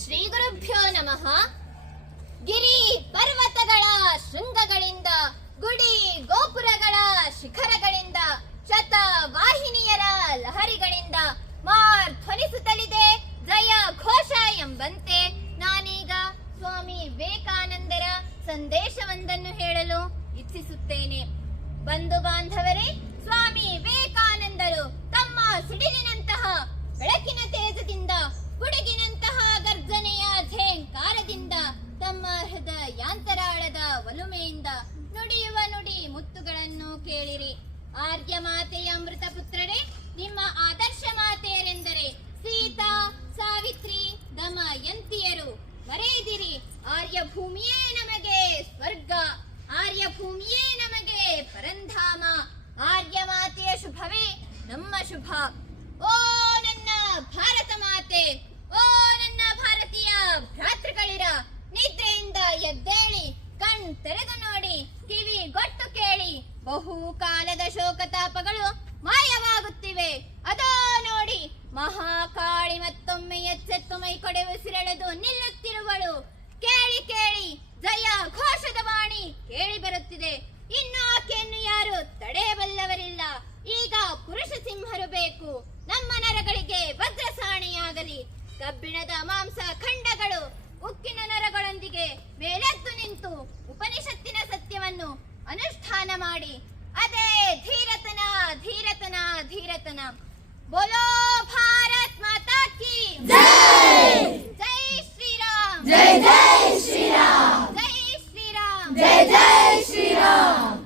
ಶ್ರೀ ಗುರುಭ್ಯೋ ನಮಃ. ಗಿರಿ ಪರ್ವತಗಳ ಶೃಂಗಗಳಿಂದ, ಗುಡಿ ಗೋಪುರಗಳ ಶಿಖರಗಳಿಂದ, ಶತ ವಾಹಿನಿಯರ ಲಹರಿಗಳಿಂದ ಮಾರ್ಧ್ವನಿಸುತ್ತಲಿದೆ ಜಯ ಘೋಷ ಎಂಬಂತೆ ನಾನೀಗ ಸ್ವಾಮಿ ವಿವೇಕಾನಂದರ ಸಂದೇಶವೊಂದನ್ನು ಹೇಳಲು ಇಚ್ಛಿಸುತ್ತೇನೆ. ಬಂಧು ಬಾಂಧವರೇ, ಸ್ವಾಮಿ ವಿವೇಕಾನಂದರು ತಮ್ಮ ಸಿಡಿಲಿನಂತಹ ಬೆಳಕಿನ ತೇಜದಿಂದ, ಗುಡುಗಿನಂತಹ ಗರ್ಜನೆಯ ಝೇಂಕಾರದಿಂದ, ತಮ್ಮ ಹೃದಯಾಂತರಾಳದ ಒಲುಮೆಯಿಂದ ನುಡಿಯುವ ನುಡಿ ಮುತ್ತುಗಳನ್ನು ಕೇಳಿರಿ. ಆರ್ಯ ಮಾತೆಯ ಅಮೃತ ಪುತ್ರರೇ, ನಿಮ್ಮ ಆದರ್ಶ ಮಾತೆಯರೆಂದರೆ ಸೀತಾ, ಸಾವಿತ್ರಿ, ದಮಯಂತಿಯರು. ಮರೆಯದಿರಿ, ಆರ್ಯ ಭೂಮಿಯೇ ನಮಗೆ ಸ್ವರ್ಗ, ಆರ್ಯ ಭೂಮಿಯೇ ನಮಗೆ ಪರಂಧಾಮ. ಆರ್ಯ ಮಾತೆಯ ಶುಭವೇ ನಮ್ಮ ಶುಭ. ಓ ನನ್ನ ಭಾರತ ಮಾತೆ, ಓ ನನ್ನ ಭಾರತೀಯ ಭ್ರಾತೃಗಳಿರ, ನಿದ್ರೆಯಿಂದ ಎದ್ದೇಳಿ, ಕಣ್ ತೆರೆದು ನೋಡಿ, ಕಿವಿ ಗೊಟ್ಟು ಕೇಳಿ. ಬಹು ಕಾಲದ ಶೋಕತಾಪಗಳು ಮಾಯವಾಗುತ್ತಿವೆ. ಅದೋ ನೋಡಿ, ಮಹಾಕಾಳಿ ಮತ್ತೊಮ್ಮೆ ಎಚ್ಚೆತ್ತು ಮೈ ಕೊಡೆ ಉಸಿರೆಳೆದು ನಿಲ್ಲುತ್ತಿರುವಳು. ಕೇಳಿ ಕೇಳಿ, ಜಯ ಘೋಷದ ವಾಣಿ ಕೇಳಿ ಬರುತ್ತಿದೆ. ಇನ್ನು ಆಕೆಯನ್ನು ಯಾರು ತಡೆಯಬಲ್ಲವರಿಲ್ಲ. ಈಗ ಪುರುಷ ಸಿಂಹರು ಬೇಕು. ನಮ್ಮ ನರಗಳಿಗೆ ವಜ್ರಸಾಣಿಯಾಗಲಿ. ಕಬ್ಬಿಣದ ಮಾಂಸ ಖಂಡಗಳು ಉಕ್ಕಿನ ನರಗಳೊಂದಿಗೆ ಮೇಲೆದ್ದು ನಿಂತು ಉಪನಿಷತ್ತಿನ ಸತ್ಯವನ್ನು ಅನುಷ್ಠಾನ ಮಾಡಿ. ಅದೇ ಧೀರತನ, ಧೀರತನ, ಧೀರತನ. ಬೋಲೋ ಭಾರತ್ ಮಾತಾ ಕಿ ಜೈ. ಜೈ ಶ್ರೀರಾಮ್, ಜೈ ಜೈ ಶ್ರೀರಾಮ್, ಜೈ ಶ್ರೀರಾಮ್, ಜೈ ಜೈ ಶ್ರೀರಾಮ್.